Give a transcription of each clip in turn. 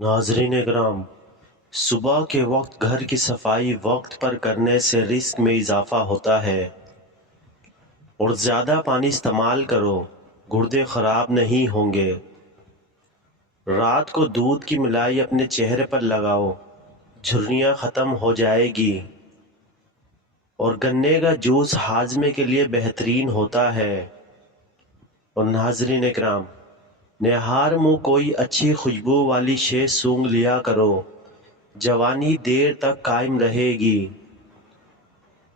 ناظرین اکرام، صبح کے وقت گھر کی صفائی وقت پر کرنے سے رزق میں اضافہ ہوتا ہے۔ اور زیادہ پانی استعمال کرو، گردے خراب نہیں ہوں گے۔ رات کو دودھ کی ملائی اپنے چہرے پر لگاؤ، جھرریاں ختم ہو جائے گی۔ اور گنے کا جوس ہاضمے کے لیے بہترین ہوتا ہے۔ اور ناظرین اکرام، نہار منہ کوئی اچھی خوشبو والی شے سونگھ لیا کرو، جوانی دیر تک قائم رہے گی۔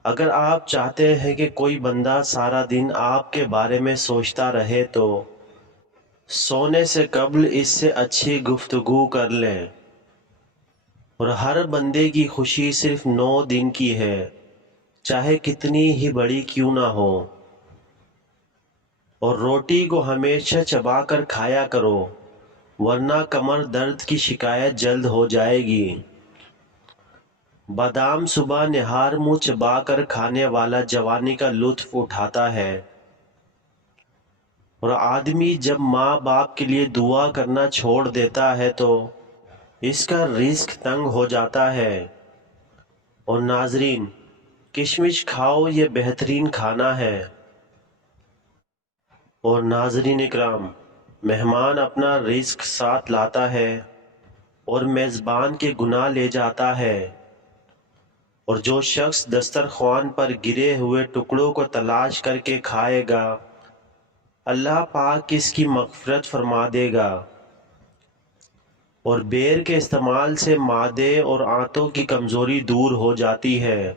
اگر آپ چاہتے ہیں کہ کوئی بندہ سارا دن آپ کے بارے میں سوچتا رہے تو سونے سے قبل اس سے اچھی گفتگو کر لیں۔ اور ہر بندے کی خوشی صرف 9 دن کی ہے، چاہے کتنی ہی بڑی کیوں نہ ہو۔ اور روٹی کو ہمیشہ چبا کر کھایا کرو، ورنہ کمر درد کی شکایت جلد ہو جائے گی۔ بادام صبح نہار منہ چبا کر کھانے والا جوانی کا لطف اٹھاتا ہے۔ اور آدمی جب ماں باپ کے لیے دعا کرنا چھوڑ دیتا ہے تو اس کا رزق تنگ ہو جاتا ہے۔ اور ناظرین، کشمش کھاؤ، یہ بہترین کھانا ہے۔ اور ناظرین اکرام، مہمان اپنا رزق ساتھ لاتا ہے اور میزبان کے گناہ لے جاتا ہے۔ اور جو شخص دسترخوان پر گرے ہوئے ٹکڑوں کو تلاش کر کے کھائے گا، اللہ پاک اس کی مغفرت فرما دے گا۔ اور بیر کے استعمال سے معدے اور آنتوں کی کمزوری دور ہو جاتی ہے۔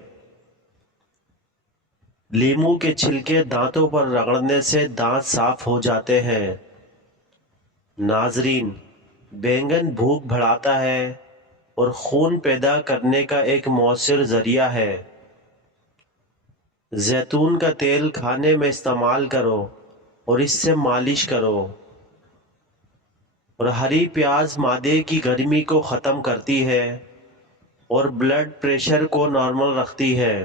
لیموں کے چھلکے دانتوں پر رگڑنے سے دانت صاف ہو جاتے ہیں۔ ناظرین، بینگن بھوک بڑھاتا ہے اور خون پیدا کرنے کا ایک مؤثر ذریعہ ہے۔ زیتون کا تیل کھانے میں استعمال کرو اور اس سے مالش کرو۔ اور ہری پیاز معدے کی گرمی کو ختم کرتی ہے اور بلڈ پریشر کو نارمل رکھتی ہے۔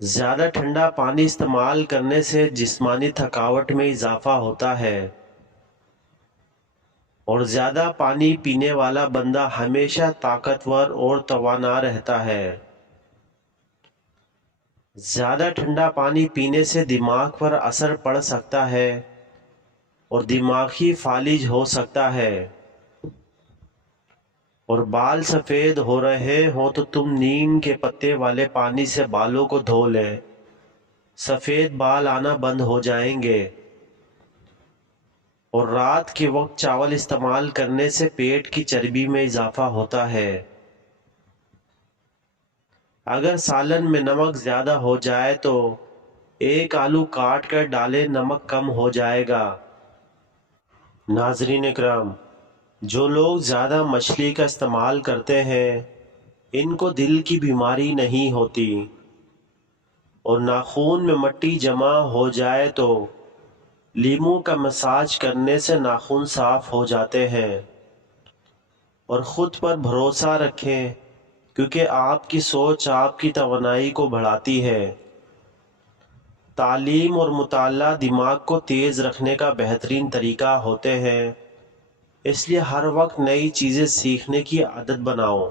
زیادہ ٹھنڈا پانی استعمال کرنے سے جسمانی تھکاوٹ میں اضافہ ہوتا ہے۔ اور زیادہ پانی پینے والا بندہ ہمیشہ طاقتور اور توانا رہتا ہے۔ زیادہ ٹھنڈا پانی پینے سے دماغ پر اثر پڑ سکتا ہے اور دماغی فالج ہو سکتا ہے۔ اور بال سفید ہو رہے ہوں تو تم نیم کے پتے والے پانی سے بالوں کو دھو لیں، سفید بال آنا بند ہو جائیں گے۔ اور رات کے وقت چاول استعمال کرنے سے پیٹ کی چربی میں اضافہ ہوتا ہے۔ اگر سالن میں نمک زیادہ ہو جائے تو ایک آلو کاٹ کر ڈالیں، نمک کم ہو جائے گا۔ ناظرین اکرام، جو لوگ زیادہ مچھلی کا استعمال کرتے ہیں ان کو دل کی بیماری نہیں ہوتی۔ اور ناخون میں مٹی جمع ہو جائے تو لیموں کا مساج کرنے سے ناخن صاف ہو جاتے ہیں۔ اور خود پر بھروسہ رکھیں، کیونکہ آپ کی سوچ آپ کی توانائی کو بڑھاتی ہے۔ تعلیم اور مطالعہ دماغ کو تیز رکھنے کا بہترین طریقہ ہوتے ہیں، اس لیے ہر وقت نئی چیزیں سیکھنے کی عادت بناؤ۔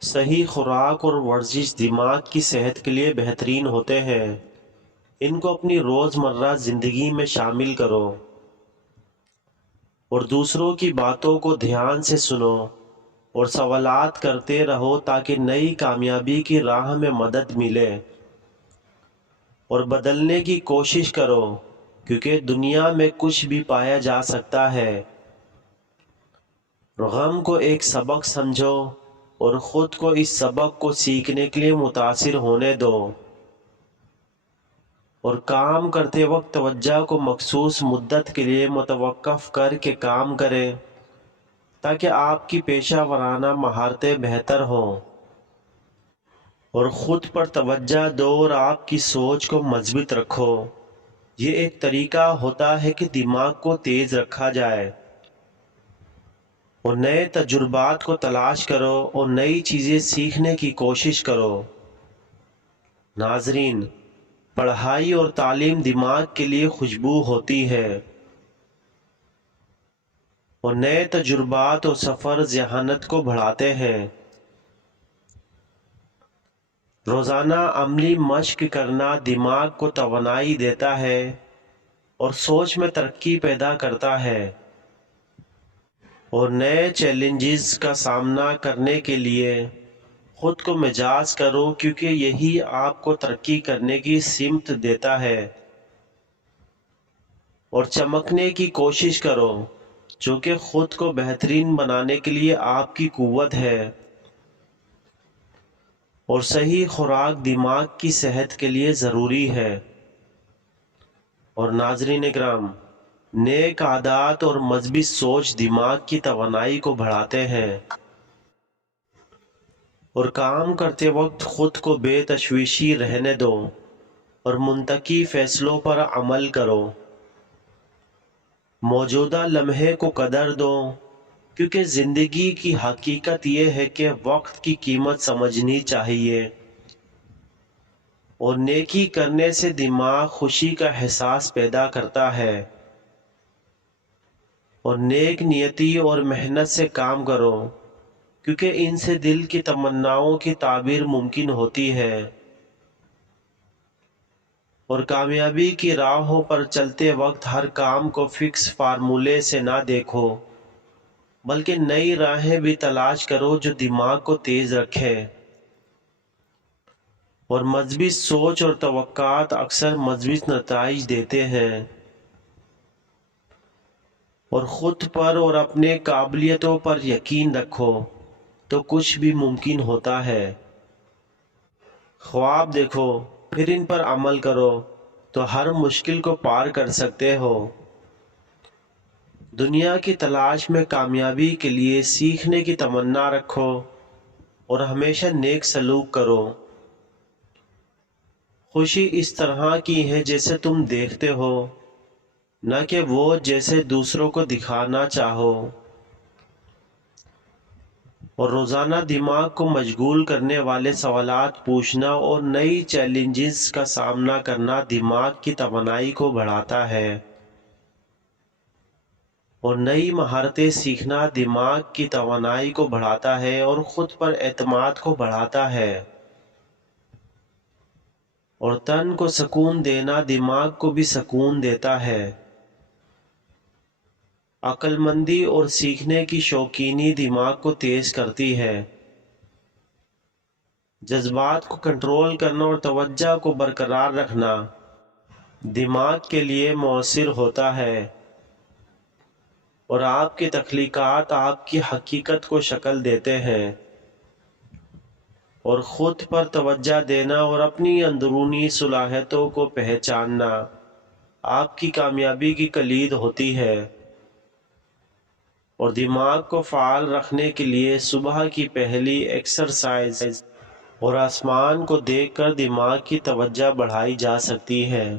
صحیح خوراک اور ورزش دماغ کی صحت کے لیے بہترین ہوتے ہیں، ان کو اپنی روزمرہ زندگی میں شامل کرو۔ اور دوسروں کی باتوں کو دھیان سے سنو اور سوالات کرتے رہو تاکہ نئی کامیابی کی راہ میں مدد ملے۔ اور بدلنے کی کوشش کرو، کیونکہ دنیا میں کچھ بھی پایا جا سکتا ہے۔ غم کو ایک سبق سمجھو اور خود کو اس سبق کو سیکھنے کے لیے متاثر ہونے دو۔ اور کام کرتے وقت توجہ کو مخصوص مدت کے لیے متوقف کر کے کام کریں تاکہ آپ کی پیشہ ورانہ مہارتیں بہتر ہوں۔ اور خود پر توجہ دو اور آپ کی سوچ کو مثبت رکھو۔ یہ ایک طریقہ ہوتا ہے کہ دماغ کو تیز رکھا جائے۔ اور نئے تجربات کو تلاش کرو اور نئی چیزیں سیکھنے کی کوشش کرو۔ ناظرین، پڑھائی اور تعلیم دماغ کے لیے خوشبو ہوتی ہے۔ اور نئے تجربات اور سفر ذہانت کو بڑھاتے ہیں۔ روزانہ عملی مشق کرنا دماغ کو توانائی دیتا ہے اور سوچ میں ترقی پیدا کرتا ہے، اور نئے چیلنجز کا سامنا کرنے کے لیے خود کو مجاز کرو، کیونکہ یہی آپ کو ترقی کرنے کی سمت دیتا ہے۔ اور چمکنے کی کوشش کرو، جو کہ خود کو بہترین بنانے کے لیے آپ کی قوت ہے۔ اور صحیح خوراک دماغ کی صحت کے لیے ضروری ہے۔ اور ناظرین اکرام، نیک عادات اور مثبت سوچ دماغ کی توانائی کو بڑھاتے ہیں، اور کام کرتے وقت خود کو بے تشویشی رہنے دو اور منطقی فیصلوں پر عمل کرو۔ موجودہ لمحے کو قدر دو، کیونکہ زندگی کی حقیقت یہ ہے کہ وقت کی قیمت سمجھنی چاہیے، اور نیکی کرنے سے دماغ خوشی کا احساس پیدا کرتا ہے۔ اور نیک نیتی اور محنت سے کام کرو، کیونکہ ان سے دل کی تمناؤں کی تعبیر ممکن ہوتی ہے۔ اور کامیابی کی راہوں پر چلتے وقت ہر کام کو فکس فارمولے سے نہ دیکھو، بلکہ نئی راہیں بھی تلاش کرو جو دماغ کو تیز رکھے۔ اور مثبت سوچ اور توقعات اکثر مثبت نتائج دیتے ہیں۔ اور خود پر اور اپنے قابلیتوں پر یقین رکھو تو کچھ بھی ممکن ہوتا ہے۔ خواب دیکھو، پھر ان پر عمل کرو تو ہر مشکل کو پار کر سکتے ہو۔ دنیا کی تلاش میں کامیابی کے لیے سیکھنے کی تمنا رکھو اور ہمیشہ نیک سلوک کرو۔ خوشی اس طرح کی ہے جیسے تم دیکھتے ہو، نہ کہ وہ جیسے دوسروں کو دکھانا چاہو۔ اور روزانہ دماغ کو مشغول کرنے والے سوالات پوچھنا اور نئی چیلنجز کا سامنا کرنا دماغ کی توانائی کو بڑھاتا ہے۔ اور نئی مہارتیں سیکھنا دماغ کی توانائی کو بڑھاتا ہے اور خود پر اعتماد کو بڑھاتا ہے۔ اور تن کو سکون دینا دماغ کو بھی سکون دیتا ہے۔ عقل مندی اور سیکھنے کی شوقینی دماغ کو تیز کرتی ہے۔ جذبات کو کنٹرول کرنا اور توجہ کو برقرار رکھنا دماغ کے لیے مؤثر ہوتا ہے، اور آپ کی تخلیقات آپ کی حقیقت کو شکل دیتے ہیں۔ اور خود پر توجہ دینا اور اپنی اندرونی صلاحیتوں کو پہچاننا آپ کی کامیابی کی کلید ہوتی ہے۔ اور دماغ کو فعال رکھنے کے لیے صبح کی پہلی ایکسرسائز اور آسمان کو دیکھ کر دماغ کی توجہ بڑھائی جا سکتی ہے۔